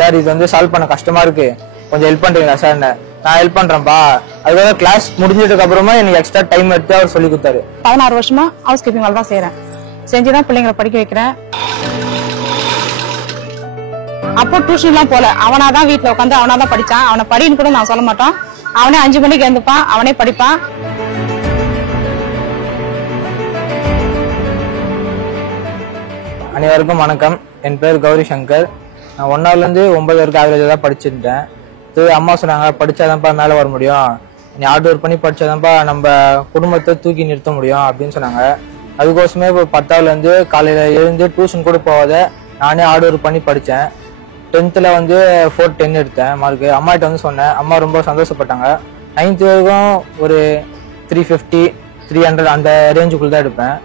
Sir இது வந்து solve பண்ண கஷ்டமா இருக்கு, கொஞ்சம் ஹெல்ப் பண்றீங்களா சார்? நான் ஹெல்ப் பண்றேன்ப்பா. அதுக்காக கிளாஸ் முடிஞ்சதுக்கு அப்புறமா எனக்கு எக்ஸ்ட்ரா டைம் எடுத்து அவர் சொல்லி கொடுத்தாரு. 16 வருஷமா ஹவுஸ் கீப்பிங் வேலை தான் செய்யறேன். செஞ்சுதான் பிள்ளைங்களை படிக்க வைக்கிறேன். அப்போ டியூஷன் எல்லாம் போல, அவனாதான் வீட்டுல உட்காந்து அவனாதான் படிச்சான். அவனை படின்னு கூட நான் சொல்ல மாட்டோம். அவனே 5 மணிக்கு எழுந்துப்பான், அவனே படிப்பான். அனைவருக்கும் வணக்கம். என் பேர் கௌரி சங்கர். நான் 1ஆவதுல இருந்து 9 வரைக்கும் ஆவரேஜா தான் படிச்சிருந்தேன். அம்மா சொன்னாங்க, படிச்சாதான்ப்பா மேல வர முடியும், நீ ஹார்ட் ஒர்க் பண்ணி படிச்சாதான்ப்பா நம்ம குடும்பத்தை தூக்கி நிறுத்த முடியும் அப்படின்னு சொன்னாங்க. அதுக்கோசமே இப்போ 10ஆவதுல இருந்து காலையில எழுந்து டியூஷன் கூட போகாத நானே ஹார்ட் ஒர்க் பண்ணி படித்தேன். 10th வந்து 410 எடுத்தேன் மார்க்கு. அம்மாகிட்ட வந்து சொன்னேன், அம்மா ரொம்ப சந்தோஷப்பட்டாங்க. 9th வரைக்கும் ஒரு 350 300 அந்த ரேஞ்சுக்குள்ள தான் எடுப்பேன்.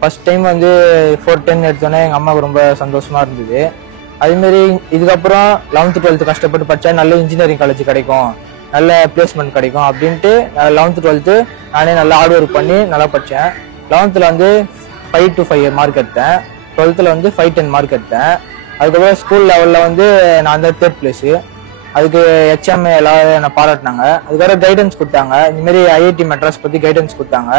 ஃபர்ஸ்ட் டைம் வந்து 410 எடுத்தோன்னே எங்கள் அம்மாவுக்கு ரொம்ப சந்தோஷமா இருந்தது. அதேமாரி இதுக்கப்புறம் 11th 12th கஷ்டப்பட்டு படித்தா நல்ல இன்ஜினியரிங் காலேஜ் கிடைக்கும், நல்ல பிளேஸ்மெண்ட் கிடைக்கும் அப்படின்ட்டு 11th 12th நானே நல்லா ஹார்ட் ஒர்க் பண்ணி நல்லா படித்தேன். 11th வந்து 5 to 5 மார்க் எடுத்தேன். 12th வந்து 510 மார்க் எடுத்தேன். அதுக்கப்புறம் ஸ்கூல் லெவலில் வந்து நான் தான் 3rd பிளேஸு. அதுக்கு HM எல்லாரும் என்னை பாராட்டினாங்க. அதுக்கப்புறம் கைடன்ஸ் கொடுத்தாங்க, இந்தமாரி IIT மெட்ராஸ் பற்றி கைடன்ஸ் கொடுத்தாங்க.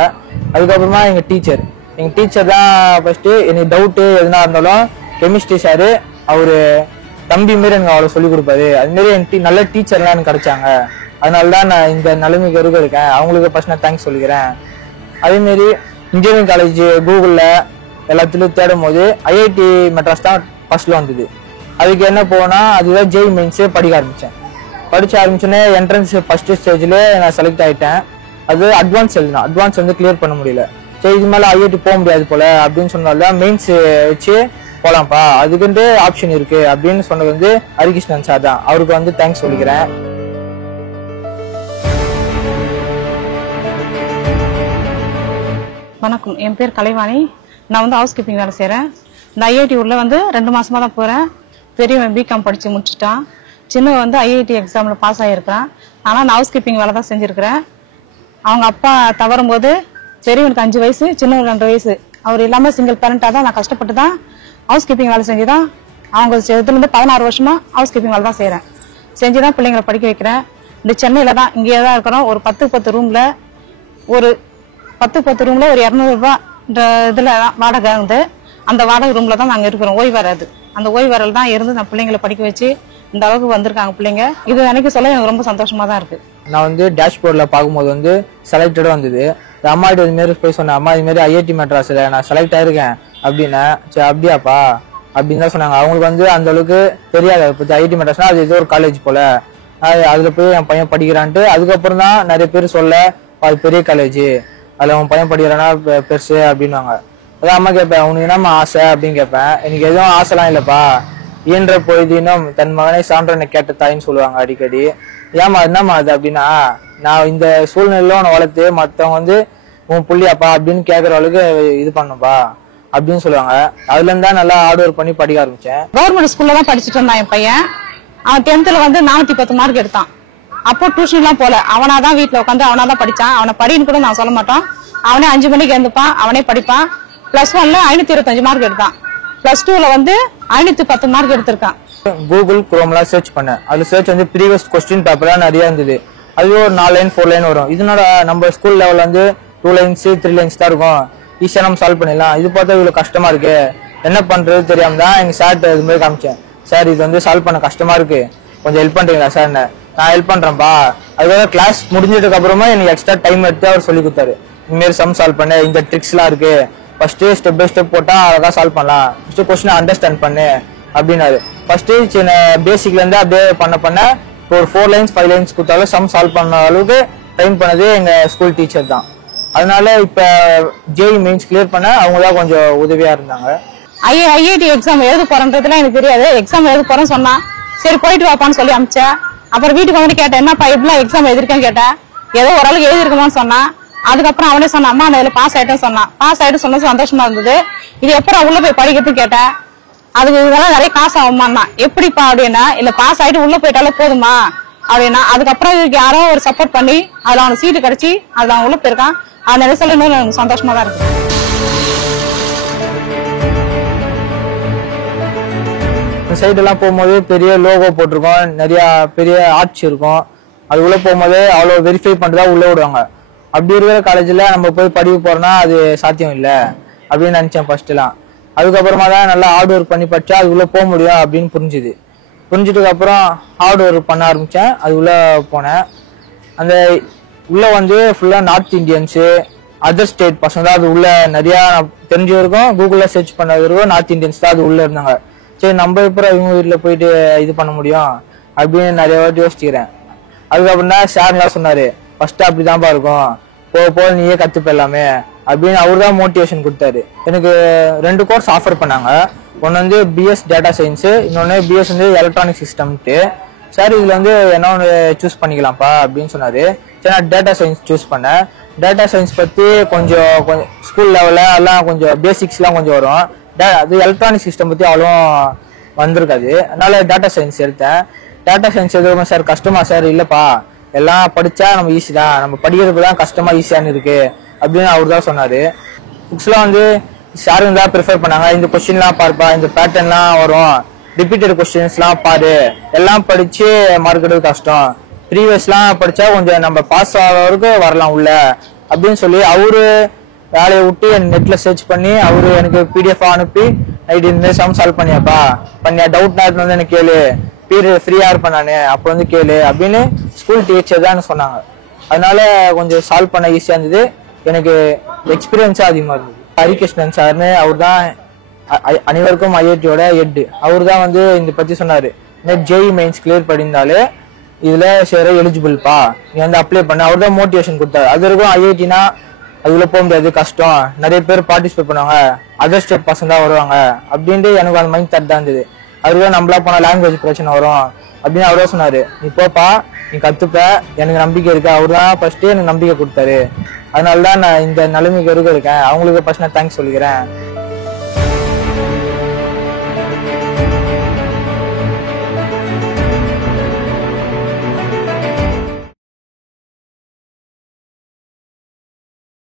அதுக்கப்புறமா எங்கள் டீச்சர் தான் ஃபர்ஸ்ட் எனக்கு டவுட்டு எதுனா இருந்தாலும் கெமிஸ்ட்ரி சாரு அவரு தம்பி மாரி எனக்கு அவ்வளோ சொல்லிக் கொடுப்பாரு. அதுமாரி எனக்கு நல்ல டீச்சர்லாம் எனக்கு கிடைச்சாங்க. அதனால தான் நான் இந்த நிலைமைக்கு இருக்கேன். அவங்களுக்கு ஃபர்ஸ்ட் நான் தேங்க்ஸ் சொல்லிக்கிறேன். அதேமாரி இன்ஜினியரிங் காலேஜ் கூகுளில் எல்லாத்துலையும் தேடும் போது IIT மெட்ராஸ் தான் ஃபர்ஸ்ட்ல வந்தது. அதுக்கு என்ன போனா அதுதான் JEE மெயின்ஸே படிக்க ஆரம்பிச்சோன்னே என்ட்ரன்ஸ் ஃபர்ஸ்ட் ஸ்டேஜ்ல நான் செலக்ட் ஆயிட்டேன். அது அட்வான்ஸ் எழுதினேன். அட்வான்ஸ் வந்து கிளியர் பண்ண முடியல. சரி இது மேலே IIT போக முடியாது போல அப்படின்னு சொன்னால்தான் மெயின்ஸ் வச்சு போலாம்ப்பா, அதுக்குன்ட்டு ஆப்ஷன் இருக்கு அப்படின்னு சொன்னது வந்து ஹரிகிருஷ்ணன் சார் தான். அவருக்கு வந்து தேங்க்ஸ் சொல்லிக்கிறேன். வணக்கம், என் பேர் கலைவாணி. நான் வந்து ஹவுஸ் கீப்பிங் வேலை செய்கிறேன். இந்த IIT உள்ள வந்து 2 மாசமா தான் போகிறேன். பெரியவன் BCom படித்து முடிச்சுட்டான். சின்னவன் வந்து IIT எக்ஸாமில் பாஸ் ஆகியிருக்கான். ஆனால் நான் ஹவுஸ் கீப்பிங் வேலை தான் செஞ்சுருக்கிறேன். அவங்க அப்பா தவறும் போது பெரியவனுக்கு 5 வயசு, சின்னவனுக்கு 2 வயசு. அவர் இல்லாமல் சிங்கிள் பேரண்டாக தான் நான் கஷ்டப்பட்டு தான் ஹவுஸ் கீப்பிங் வேலை செஞ்சு தான் அவங்க இதுலேருந்து 16 வருஷமா ஹவுஸ் கீப்பிங் வேலை தான் செய்கிறேன். செஞ்சு தான் பிள்ளைங்களை படிக்க வைக்கிறேன். இந்த சென்னையில் தான் இங்கேயே தான் இருக்கிறோம். ஒரு 10 ரூமில் ஒரு 10 ரூமில் ஒரு 200 ரூபா இதில் வாடகை வந்து அந்த வாடகை ரூமில் தான் நாங்கள் இருக்கிறோம். ஓய்வறது அந்த ஓய்வறையில் தான் இருந்து நான் பிள்ளைங்களை படிக்க வச்சு இந்த அளவுக்கு வந்திருக்காங்க பிள்ளைங்க. இது எனக்கு சொல்ல எனக்கு ரொம்ப சந்தோஷமா தான் இருக்கு. நான் வந்து டேஷ்போர்டில் பார்க்கும்போது வந்து செலக்டடாக வந்தது. அம்மாட்ட இதுமாரி போய் சொன்னேன், அம்மா இதுமாரி IIT மெட்ராஸில் நான் செலக்ட் ஆயிருக்கேன் அப்படின்னா. சரி அப்படியாப்பா அப்படின்னு தான் சொன்னாங்க. அவங்களுக்கு வந்து அந்த அளவுக்கு தெரியாது. இப்போ IIT மெட்ராஸ்னா அது ஏதோ ஒரு காலேஜ் போல, அதில் போய் என் பையன் படிக்கிறான்ட்டு அதுக்கப்புறம் தான் நிறைய பேர் சொல்ல அது பெரிய காலேஜ், அதில் உன் பையன் படிக்கிறான்னா பெருசு அப்படின்வாங்க. அதான் அம்மா கேட்பேன், உனக்கு என்னம்மா ஆசை அப்படின்னு கேட்பேன். எனக்கு எதுவும் ஆசைலாம் இல்லைப்பா, இயன்ற பொழுதினும் தன் மகனை சான்றனை கேட்ட தாயின்னு சொல்லுவாங்க அடிக்கடி. ஏமா என்னம்மா அது அப்படின்னா, நான் இந்த சூழ்நிலையில உன்னை வளர்த்து மற்றவங்க வந்து உன் புள்ளியாப்பா அப்படின்னு கேட்கற அளவுக்கு இது பண்ணப்பா அப்படின்னு சொல்லுவாங்க. அதுல இருந்தா நல்லா ஹார்ட் ஒர்க் பண்ணி படிக்க ஆரம்பிச்சேன். கவர்மெண்ட் ஸ்கூல்ல தான் படிச்சுட்டு இருந்தான் என் பையன். அவன் 10th வந்து 410 மார்க் எடுத்தான். அப்போ டியூஷன் எல்லாம் போல, அவனாதான் வீட்டுல உட்காந்து அவனாதான் படிச்சான். அவனை படின்னு கூட நான் சொல்ல மாட்டோம். அவனே 5 மணிக்கு எழுந்துப்பான், அவனே படிப்பான். +1ல 525 மார்க் எடுத்தான். +2ல வந்து 510 மார்க் எடுத்திருக்கான். கூகுள் குரோம்லாம் சர்ச் பண்ணேன். அதுல சர்ச் வந்து ப்ரீவியஸ் கொஸ்டின் பேப்பர்லாம் நிறைய இருந்தது. அது ஒரு 4 லைன் 4 லைன் வரும். இதனால நம்ம ஸ்கூல் லெவல்ல வந்து 2 லைன்ஸ் 3 லைன்ஸ் தான் இருக்கும். ஈஸியா நம்ம சால்வ் பண்ணிடலாம். இது பார்த்தா இவ்வளவு கஷ்டமா இருக்கு, என்ன பண்றது தெரியாம தான் எங்க சார்ட்ட இது மாதிரி காமிச்சேன். சார் இது வந்து சால்வ் பண்ண கஷ்டமா இருக்கு, கொஞ்சம் ஹெல்ப் பண்றீங்களா சார்? நான் ஹெல்ப் பண்றேன்ப்பா. அதுக்காக கிளாஸ் முடிஞ்சதுக்கு அப்புறமா எனக்கு எக்ஸ்ட்ரா டைம் எடுத்து அவர் சொல்லி கொடுத்தாரு. இந்த மாதிரி சம் சால்வ் பண்ண, இந்த ட்ரிக்ஸ் எல்லாம் இருக்கு, ஃபர்ஸ்ட் ஸ்டெப் பை ஸ்டெப் போட்டா அழகா சால்வ் பண்ணலாம், ஃபர்ஸ்ட் கொஸ்டின் அண்டர்ஸ்டாண்ட் பண்ணு அப்படின்னாரு. ஃபர்ஸ்ட் சின்ன பேசிக்ல இருந்து அப்படியே பண்ண ஒரு 4 லைன்ஸ் 5 லைன்ஸ் கொடுத்தாலும் சம் சால்வ் பண்ண அளவுக்கு ட்ரெயின் பண்ணது எங்க ஸ்கூல் டீச்சர் தான். அதனால இப்ப JEE மெயின்ஸ் கிளியர் பண்ண அவங்க தான் கொஞ்சம் உதவியா இருந்தாங்க. IIT எக்ஸாம் எழுத போறன்றதுலாம் எனக்கு தெரியாது. எக்ஸாம் எழுத போறேன்னு சொன்னா சரி போயிட்டு வாப்பான்னு சொல்லி அமிச்சேன். அப்புறம் வீட்டுக்கு வந்து கேட்டேன், என்னப்பா இப்படிலாம் எக்ஸாம் எழுதிருக்கேன்னு கேட்டேன். ஏதோ ஓரளவுக்கு எழுதிருக்குமான்னு சொன்னான். அதுக்கப்புறம் அவனே சொன்னான், அம்மா நான் இதுல பாஸ் ஆயிட்டேன்னு சொன்னான். பாஸ் ஆயிட்டு சொன்னது சந்தோஷமா இருந்தது. இது எப்பறம் உள்ள போய் படிக்கிறதுன்னு கேட்டேன். அதுக்கு இதெல்லாம் நிறைய காசு ஆகுமான்னா, எப்படிப்பா அப்படின்னா, இல்ல பாஸ் ஆயிட்டு உள்ள போயிட்டாலே போதுமா அப்படின்னா. அதுக்கப்புறம் இதுக்கு யாரோ ஒரு சப்போர்ட் பண்ணி அதுல அவனுக்கு சீட்டு கிடைச்சி அதுல அவன் உள்ள போயிருக்கான். அது நிறைய சொல்ல இன்னும் எனக்கு சந்தோஷமா தான் இருக்கு. இந்த சைடெல்லாம் போகும்போது பெரிய லோகோ போட்டிருக்கோம், நிறைய பெரிய ஆர்ட்ஸ் இருக்கும். அது உள்ள போகும்போது அவ்வளோ வெரிஃபை பண்ணிட்டு உள்ள விடுவாங்க. அப்படி இருக்கிற காலேஜில் நம்ம போய் படிக்க போறோம்னா அது சாத்தியம் இல்லை அப்படின்னு நினைச்சேன் ஃபர்ஸ்ட்லாம். அதுக்கப்புறமா தான் நல்லா ஹார்ட் ஒர்க் பண்ணி படிச்சா அது உள்ள போக முடியும் அப்படின்னு புரிஞ்சுதுக்கு அப்புறம் ஹார்ட் ஒர்க் பண்ண ஆரம்பிச்சேன். அது உள்ள போனேன். அந்த உள்ள வந்து ஃபுல்லா நார்த் இந்தியன்ஸு, அதர் ஸ்டேட் பசங்க தான் அது உள்ள நிறைய தெரிஞ்சு இருக்கும். கூகுள்ல சர்ச் பண்ணது இருக்கும், நார்த் இந்தியன்ஸ் தான் அது உள்ள இருந்தாங்க. சரி நம்ம இப்போ இவங்க வீட்டில் போயிட்டு இது பண்ண முடியும் அப்படின்னு நிறைய வாட்டி யோசிச்சுக்கிறேன். அதுக்கப்புறம் தான் சார்லாம் சொன்னாரு, ஃபர்ஸ்ட் அப்படிதான்ப்பா இருக்கும், போக நீயே கத்துப்ப எல்லாமே அப்படின்னு அவரு தான் மோட்டிவேஷன் கொடுத்தாரு. எனக்கு 2 கோர்ஸ் ஆஃபர் பண்ணாங்க. ஒன்று வந்து பிஎஸ் டேட்டா சயின்ஸு, இன்னொன்று பிஎஸ் வந்து எலக்ட்ரானிக் சிஸ்டம்ட்டு. சார் இதுல வந்து என்ன ஒன்று சூஸ் பண்ணிக்கலாம்ப்பா அப்படின்னு சொன்னாரு. சரி நான் டேட்டா சயின்ஸ் சூஸ் பண்ணேன். டேட்டா சயின்ஸ் பத்தி கொஞ்சம் ஸ்கூல் லெவலில் எல்லாம் கொஞ்சம் பேசிக்ஸ்லாம் கொஞ்சம் வரும். அது எலக்ட்ரானிக் சிஸ்டம் பத்தி அவ்வளோ வந்திருக்காது. அதனால டேட்டா சயின்ஸ் எடுத்தேன். டேட்டா சயின்ஸ் எதுவும் சார் கஷ்டமா சார்? இல்லப்பா, எல்லாம் படிச்சா நம்ம ஈஸி தான், நம்ம படிக்கிறது தான் கஷ்டமா ஈஸியானு இருக்கு அப்படின்னு அவர் தான் சொன்னாரு. புக்ஸ்லாம் வந்து சாருங்க தான் ப்ரிஃபர் பண்ணாங்க. இந்த கொஸ்டின்லாம் பார்ப்பா, இந்த பேட்டர்ன்லாம் வரும், ரிப்பீட்டட் கொஸ்டின்ஸ்லாம் பாரு, எல்லாம் படிச்சு மார்க் எடுக்க கஷ்டம், ப்ரீவியஸ்லாம் படிச்சா கொஞ்சம் நம்ம பாஸ் ஆகிற வரைக்கும் வரலாம் உள்ள அப்படின்னு சொல்லி அவரு வேலையை விட்டு நெட்ல சர்ச் பண்ணி அவரு எனக்கு பிடிஎஃப் அனுப்பி நைட் இந்த சம் சால்வ் பண்ணியாப்பா, பண்ணியா டவுட்னா வந்து எனக்கு கேளு, பீரியட் ஃப்ரீயா இருப்பேன் நானு, அப்போ வந்து கேளு அப்படின்னு ஸ்கூல் டீச்சர் தான் சொன்னாங்க. அதனால கொஞ்சம் சால்வ் பண்ண ஈஸியா இருந்தது. எனக்கு எக்ஸ்பீரியன்ஸா அதிகமா இருந்தது. ஹரிகிருஷ்ணன் சார்னு அவர் தான் அனைவருக்கும் ஐஐடியோட ஹெட். அவர் தான் வந்து இந்த பத்தி சொன்னாரு. நெட் ஜேஇ மெயின்ஸ் கிளியர் பண்ணியிருந்தாலே இதுல சேர எலிஜிபிள்ப்பா, நீ வந்து அப்ளை பண்ண. அவர் தான் மோட்டிவேஷன் கொடுத்தாரு. அது இருக்கும் ஐஐடினா அதுல போக முடியாது, கஷ்டம், நிறைய பேர் பார்ட்டிசிபேட் பண்ணுவாங்க, அதர் ஸ்டேட் பசங்க தான் வருவாங்க அப்படின்ட்டு எனக்கு அந்த மைண்ட் தாட் தான் இருந்தது. அதுக்கு நம்மளா போனா லாங்குவேஜ் பிரச்சனை வரும் அப்படின்னு அவரே சொன்னாரு. நீ போப்பா, நீ கத்துப்ப, எனக்கு நம்பிக்கை இருக்கு. அவர் தான் ஃபர்ஸ்ட் எனக்கு நம்பிக்கை கொடுத்தாரு. அதனாலதான் நான் இந்த நிலைமைக்கு இருக்கேன். அவங்களுக்கு ஃபர்ஸ்ட் நான் தேங்க்ஸ் சொல்லிக்கிறேன்.